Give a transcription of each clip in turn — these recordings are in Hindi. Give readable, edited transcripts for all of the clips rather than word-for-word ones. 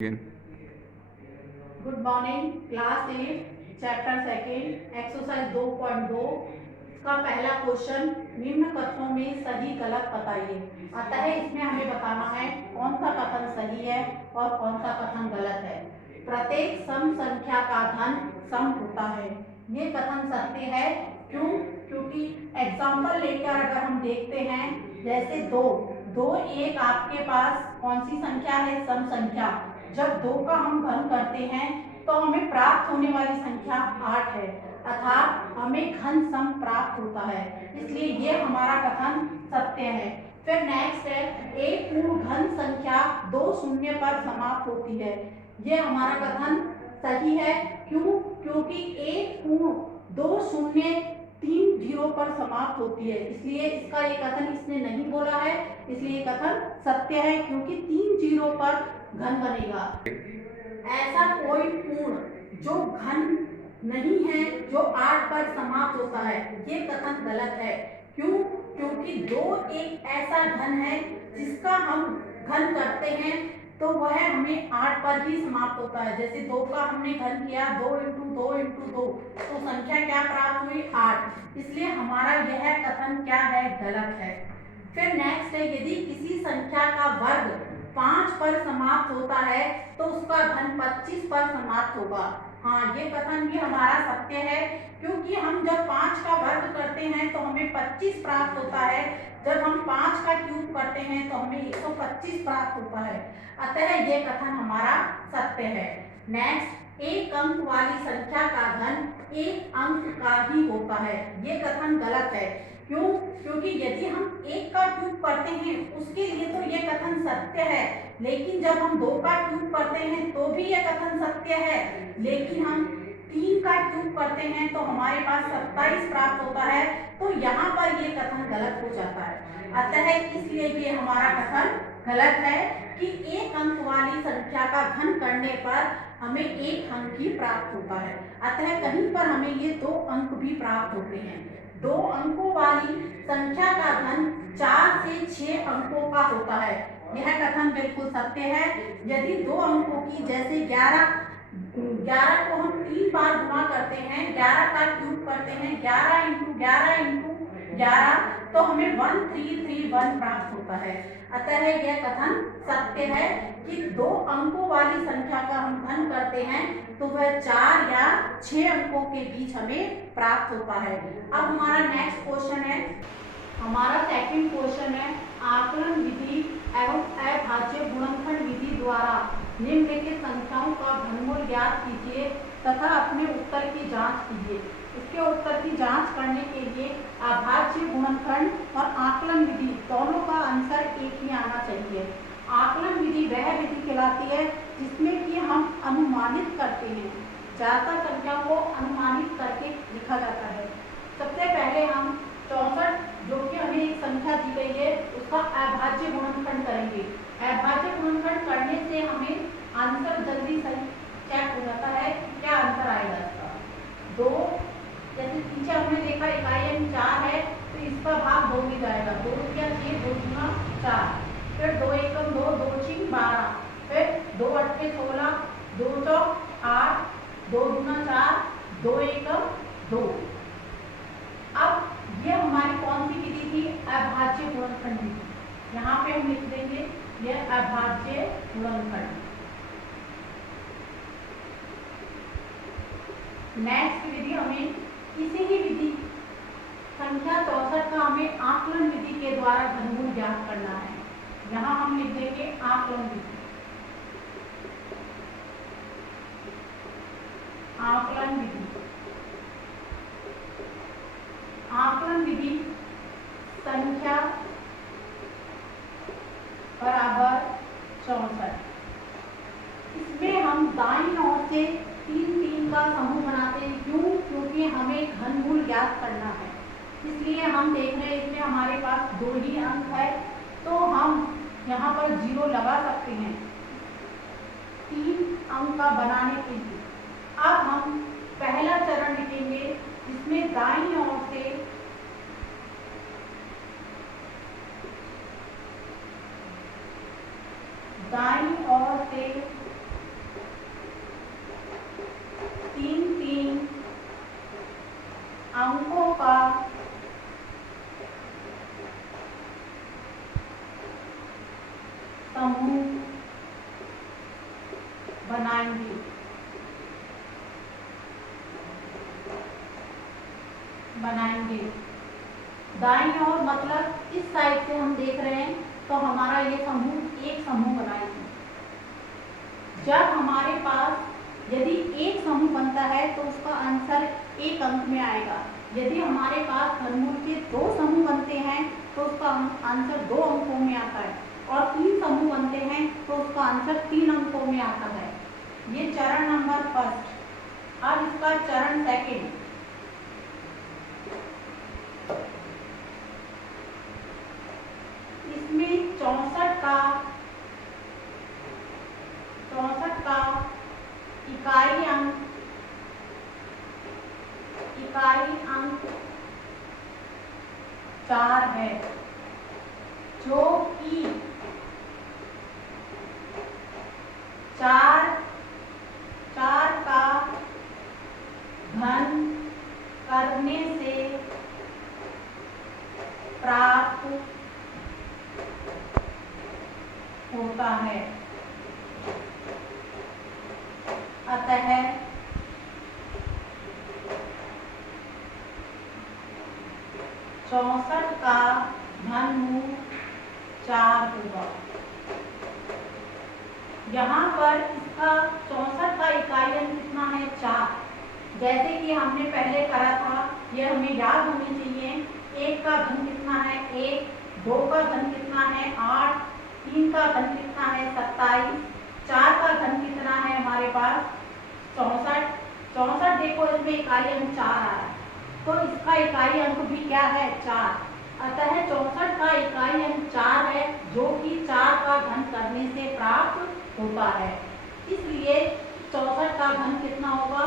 Again. Good morning class 8 chapter second exercise 2.2 का पहला क्वेश्चन निम्न कथनों में सही गलत बताइए। अतः इसमें हमें बताना है कौन सा कथन सही है और कौन सा कथन गलत है। प्रत्येक सम संख्या का घन सम होता है, ये कथन सत्य है। क्यों? क्योंकि एग्जाम्पल लेकर अगर हम देखते हैं, जैसे दो दो एक आपके पास कौन सी संख्या है? सम संख्या। जब दो का हम घन करते हैं तो हमें प्राप्त होने वाली संख्या 8 है, अर्थात हमें घन सम प्राप्त होता है, इसलिए ये हमारा कथन सत्य है। फिर नेक्स्ट है, एक पूर्ण घन संख्या दो शून्य पर समाप्त होती है, ये हमारा कथन सही है। क्यों? क्योंकि एक पूर्ण दो शून्य तीन जीरो पर समाप्त होती है, इसलिए इसका ये कथन इसने नहीं बोला है, इसलिए कथन सत्य है, क्योंकि तीन जीरो पर घन बनेगा। ऐसा कोई पूर्ण जो घन नहीं है जो 8 पर समाप्त होता है, ये कथन गलत है। क्यों? क्योंकि दो एक ऐसा घन है जिसका हम घन करते हैं तो वह हमें 8 पर ही समाप्त होता है। जैसे दो का हमने घन किया, दो इंटू दो तो संख्या क्या प्राप्त हुई? 8। इसलिए हमारा यह कथन क्या है? गलत है। फिर नेक्स्ट है, यदि किसी संख्या का वर्ग 5 पर समाप्त होता है तो उसका घन 25 पर समाप्त होगा। हाँ, ये कथन भी हमारा सत्य है, क्योंकि हम जब 5 का वर्ग करते हैं तो हमें 25 प्राप्त होता है, जब हम 5 का क्यूब करते हैं तो हमें 125 प्राप्त होता है, अतः ये कथन हमारा सत्य है। नेक्स्ट, एक अंक वाली संख्या का घन एक अंक का ही होता है, ये कथन गलत है। क्यों? क्योंकि यदि हम एक का क्यूब करते हैं उसके लिए तो ये कथन सत्य है, लेकिन जब हम दो का क्यूब करते हैं तो भी ये कथन सत्य है, लेकिन हम तीन का क्यूब करते हैं तो हमारे पास 27 प्राप्त होता है, तो यहाँ पर ये कथन गलत हो जाता है। अतः इसलिए ये हमारा कथन गलत है कि एक अंक वाली संख्या का घन करने पर हमें एक अंक ही प्राप्त होता है, अतः कहीं पर हमें ये दो अंक भी प्राप्त होते हैं। दो अंकों वाली संख्या का घन 4 से 6 अंकों का होता है, यह कथन बिल्कुल सत्य है। यदि दो अंकों की, जैसे 11 को हम 3 बार गुणा करते हैं, 11 का क्यूब करते हैं, 11 इंटू 11 इंटू 11, तो हमें 1331 प्राप्त होता है। अतः यह कथन सत्य है कि दो अंकों वाली संख्या का हम घन करते हैं तो वह 4 या 6 अंकों के बीच हमें प्राप्त होता है। अब हमारा नेक्स्ट क्वेश्चन है, हमारा सेकंड क्वेश्चन है, आकलन विधि एवं अभाज्य गुणनखंड विधि द्वारा निम्नलिखित संख्याओं का घनमूल ज्ञात कीजिए तथा अपने उत्तर की जांच कीजिए। इसके उत्तर की जांच करने के लिए अभाज्य गुणनखंड और आकलन विधि दोनों का आंसर एक ही आना चाहिए। आकलन विधि वह विधि कहलाती है जिसमें कि हम अनुमानित करते हैं, ज्यादातर संख्या को अनुमानित करके लिखा जाता है। सबसे पहले हम 64 जो कि हमें एक संख्या दी गई है उसका अभाज्य गुणनखंड करेंगे। अभाज्य गुणनखंड करने से हमें आंसर जल्दी सही चेक हो जाता है कि क्या आंसर आएगा इसका। दो, जैसे पीछे हमने देखा इकाई यानी 4 है तो इसका भाग 2 में जाएगा, 2 या 6, 2 गुना 4, फिर 2 एकम 2, 2 छिंग 12, फिर 2 अट्ठे 16, 2 चौक 8, 2 गुना 4, 2 एकम 2। अब ये हमारी कौन सी विधि थी? अभाज्य गुणनखंड विधि। यहाँ पे हम लिख देंगे यह अभाज्य गुणनखंड। नेक्स्ट विधि हमें किसी भी विधि संख्या 64 का हमें आकलन विधि के द्वारा घनमूल ज्ञात करना है। यहाँ हम लिख देंगे आकलन विधि। आकलन विधि, आकलन विधि संख्या बराबर 64। इसमें हम दाईं ओर से 3 का समूह बनाते हैं। क्यों? क्योंकि हमें घनमूल ज्ञात करना है, इसलिए हम देख रहे हैं इसमें हमारे पास 2 ही अंक है तो हम यहाँ पर 0 लगा सकते हैं 3 अंक का बनाने के लिए। अब हम पहला चरण लिखेंगे जिसमें दाईं ओर से दाईं ओर से बनाएंगे। बनाएंगे दाईं ओर मतलब इस साइड से हम देख रहे हैं तो हमारा ये समूह एक समूह बनाएगी। जब हमारे पास यदि एक समूह बनता है तो उसका आंसर एक अंक में आएगा। यदि हमारे पास घनमूल के दो समूह बनते हैं तो उसका आंसर 2 अंकों में आता है, और 3 समूह बनते हैं तो उसका आंसर 3 अंकों में आता है। ये चरण नंबर फर्स्ट। अब इसका चरण सेकंड। इसमें 64 का इकाई अंक 4 है, जो कि 4 का घन करने से प्राप्त होता है। अतः 64 का घनमूल 4 होगा। यहाँ पर इसका 64 का इकाई अंक कितना है? 4। जैसे कि हमने पहले करा था, ये हमें याद होनी चाहिए। 1 का घन कितना है? 1। 2 का घन कितना है? 8। 3 का घन कितना है? 27। 4 का घन कितना है हमारे पास? 64। 64 देखो इसमें इकाई अंक 4 आ रहा है, तो इसका इकाई अंक भी क्या है? 4। अतः 64 का इकाई अंक 4 है, जो कि 4 का घन करने से प्राप्त होता है। इसलिए 64 का घन कितना होगा?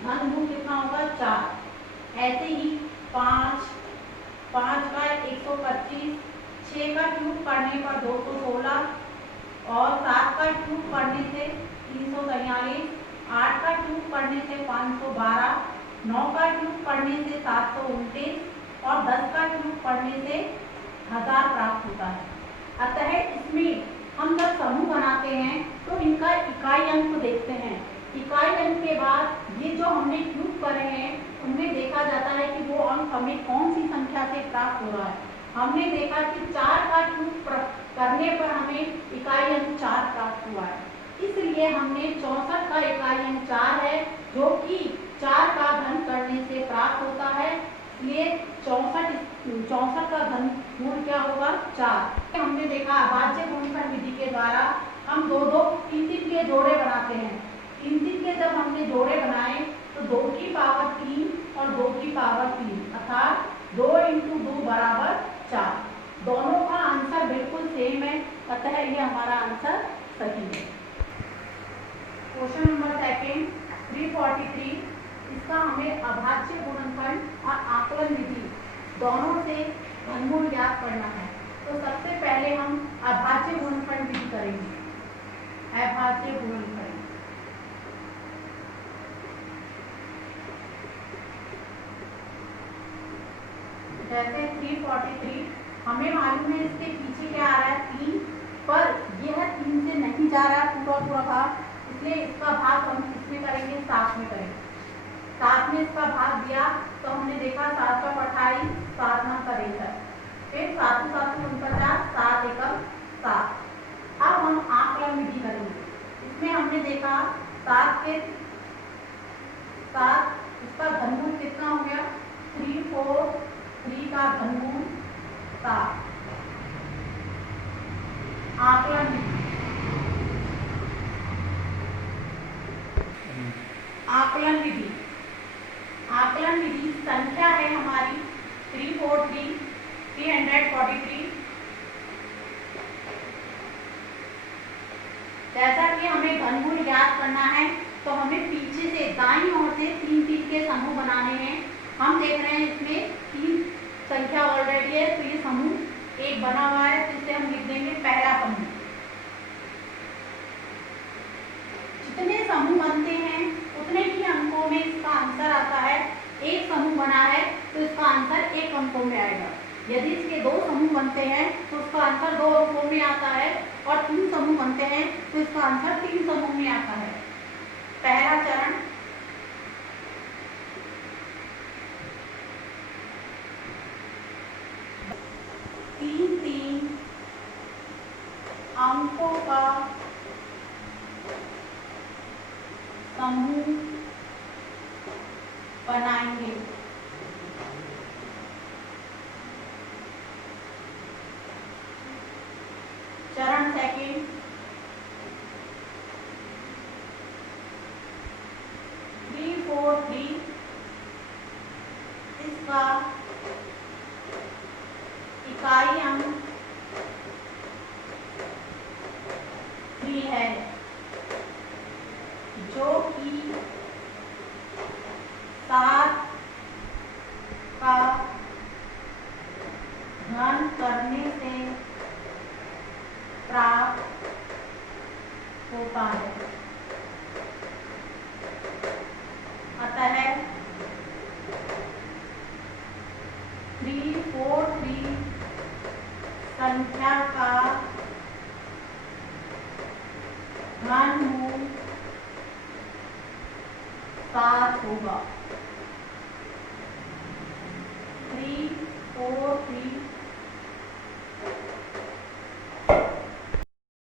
घनमूल कितना होगा? 4। ऐसे ही 5 का 125, 6 का क्यूब करने पर 216, और 7 का क्यूब करने से 343, 8 का क्यूब करने से 512, 9 का क्यूब करने से 729, और 10 का क्यूब करने से 1000 प्राप्त होता है। अतः इसमें हम जब समूह बनाते हैं तो इनका इकाई अंक देखते हैं। इकाई अंक के बाद ये जो हमने क्यूब करे हैं उनमें देखा जाता है कि वो अंक हमें कौन सी संख्या से प्राप्त हो रहा है। हमने देखा कि 4 का क्यूब करने पर हमें इकाई अंक 4 प्राप्त हुआ है। इसलिए हमने 64 का इकाई अंक 4 है, जो कि 4 का घन करने से प्राप्त होता है। इसलिए 64 का घनमूल क्या होगा? 4। हमने देखा अभाज्य गुणनफल विधि के द्वारा हम 2 3 के जोड़े बनाते हैं। 3 के जब हमने जोड़े बनाए तो 2 की पावर 3 और 2 की पावर 3, अर्थात 2 × 2 बराबर 4। दोनों का आंसर बिल्कुल सेम है, अतः ये हमारा आंसर सही है। Question number second 343। इसका हमें अभाज्य गुणनफल और आकलन विधि दोनों से घनमूल ज्ञात करना है। तो सबसे पहले हम अभाज्य गुणनफल विधि करेंगे। अभाज्य गुणनफल, जैसे 343 हमें मालूम है इसके पीछे क्या आ रहा है? 3, पर यह 3 से नहीं जा रहा है पूरा भाग, इसलिए इसका भाग हम किसमें करेंगे? 7 में करेंगे। 7 में इसका भाग दिया तो हमने देखा 7 का 28, 7 9 का 63, फिर 7 7 49, 7 एकम 7। अब हम आकलन विधि करेंगे। इसमें हमने देखा 7 इसका घनमूल कितना हो गया? 343 का घनमूल 7। आकलन विधि, आकलन विधि संख्या है हमारी 343। जैसा कि हमें घनमूल ज्ञात करना है तो हमें पीछे से दाईं ओर से 3 के समूह बनाने हैं। हम देख रहे हैं इसमें 3 संख्या ऑलरेडी है, तो ये समूह एक बना हुआ है, तो इसे हम लिख देंगे पहला समूह। जितने समूह बनते हैं उतने ही अंकों में इसका आंसर आता है। एक समूह बना है तो इसका आंसर 1 अंकों में आएगा। यदि इसके 2 समूह बनते हैं तो उसका आंसर 2 अंकों में आता है, और 3 समूह बनते हैं तो इसका आंसर 3 समूह में आता है। पहला चरण, तीन अंकों का समूह बनाएंगे। चरण सेकंड, 3 4 3 इसका इकाई अंक 3 है, जो कि 7 का घन करने से प्राप्त होता है। अतः 3 4 3 संख्या का घनमूल 7 होगा। 3 4 3